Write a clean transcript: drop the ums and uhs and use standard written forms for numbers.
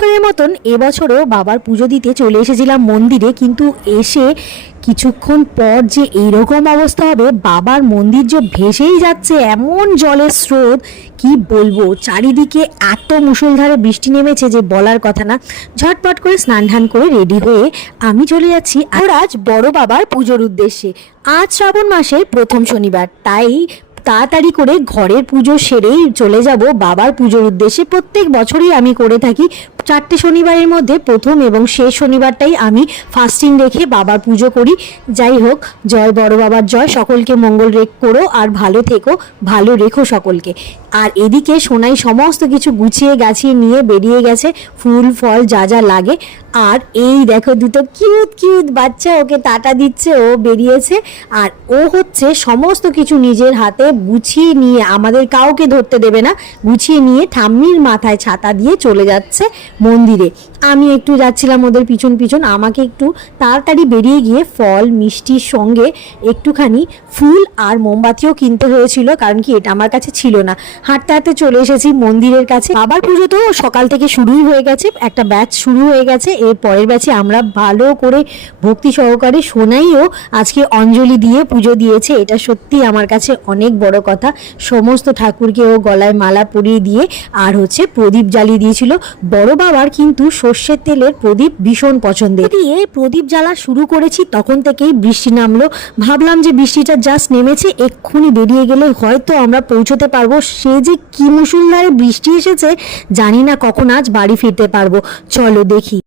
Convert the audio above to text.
বছরের মতন এবছরও বাবার পুজো দিতে চলে এসেছিলাম মন্দিরে, কিন্তু এসে কিছুক্ষণ পর যে এইরকম অবস্থা হবে, বাবার মন্দির যে ভেসেই যাচ্ছে, এমন জলের স্রোত কি বলবো। চারিদিকে এত মুষলধারে বৃষ্টি নেমেছে যে বলার কথা না। ঝটপট করে স্নান ধান করে রেডি হয়ে আমি চলে যাচ্ছি আজ বড় বাবার পুজোর উদ্দেশ্যে। আজ শ্রাবণ মাসের প্রথম শনিবার, তাই তাড়াতাড়ি করে ঘরের পুজো সেরেই চলে যাব বাবার পুজোর উদ্দেশ্যে। প্রত্যেক বছরই আমি করে থাকি, 4টে শনিবারের মধ্যে প্রথম এবং শেষ শনিবারটাই আমি ফাস্টিং রেখে বাবার পুজো করি। যাই হোক, জয় বড় বাবার জয়। সকলকে মঙ্গল করো আর ভালো থেকো, ভালো রেখো সকলকে। আর এদিকে সোনাই সমস্ত কিছু গুছিয়ে গাছিয়ে নিয়ে বেরিয়ে গেছে, ফুল ফল যা যা লাগে। আর এই দেখো দুটো কিউট কিউট বাচ্চা ওকে টাটা দিচ্ছে, ও বেরিয়েছে। আর ও হচ্ছে সমস্ত কিছু নিজের হাতে গুছিয়ে নিয়ে, আমাদের কাউকে ধরতে দেবে না, গুছিয়ে নিয়ে ঠাম্মির মাথায় ছাতা দিয়ে চলে যাচ্ছে মন্দিরে। আমি একটু যাচ্ছিলাম ওদের পিছন পিছন। আমাকে একটু তাড়াতাড়ি বেরিয়ে গিয়ে ফল মিষ্টির সঙ্গে একটুখানি ফুল আর মোমবাতিও কিনতে হয়েছিল, কারণ কি এটা আমার কাছে ছিল না। হাঁটতে হাঁটতে চলে এসেছি মন্দিরের কাছে। বাবার পুজো তো সকাল থেকে শুরুই হয়ে গেছে, একটা ব্যাচ শুরু হয়ে গেছে। এর পরের ব্যাচে আমরা ভালো করে ভক্তি সহকারে সোনাইও আজকে অঞ্জলি দিয়ে পুজো দিয়েছে। এটা সত্যি আমার কাছে অনেক বড় কথা। সমস্ত ঠাকুরকে ও গলায় মালা পরিয়ে দিয়ে আর হচ্ছে প্রদীপ জ্বালিয়ে দিয়েছিল। বড় বাবার কিন্তু সর্ষের তেলের প্রদীপ ভীষণ পছন্দের। দিয়ে প্রদীপ জ্বালা শুরু করেছি, তখন থেকেই বৃষ্টি নামলো। ভাবলাম যে বৃষ্টিটা জাস্ট নেমেছে, এক্ষুনি বেরিয়ে গেলে হয়তো আমরা পৌঁছতে পারবো। সে যে কি মুষলধারে বৃষ্টি এসেছে, জানি না কখন আজ বাড়ি ফিরতে পারবো। চলো দেখি।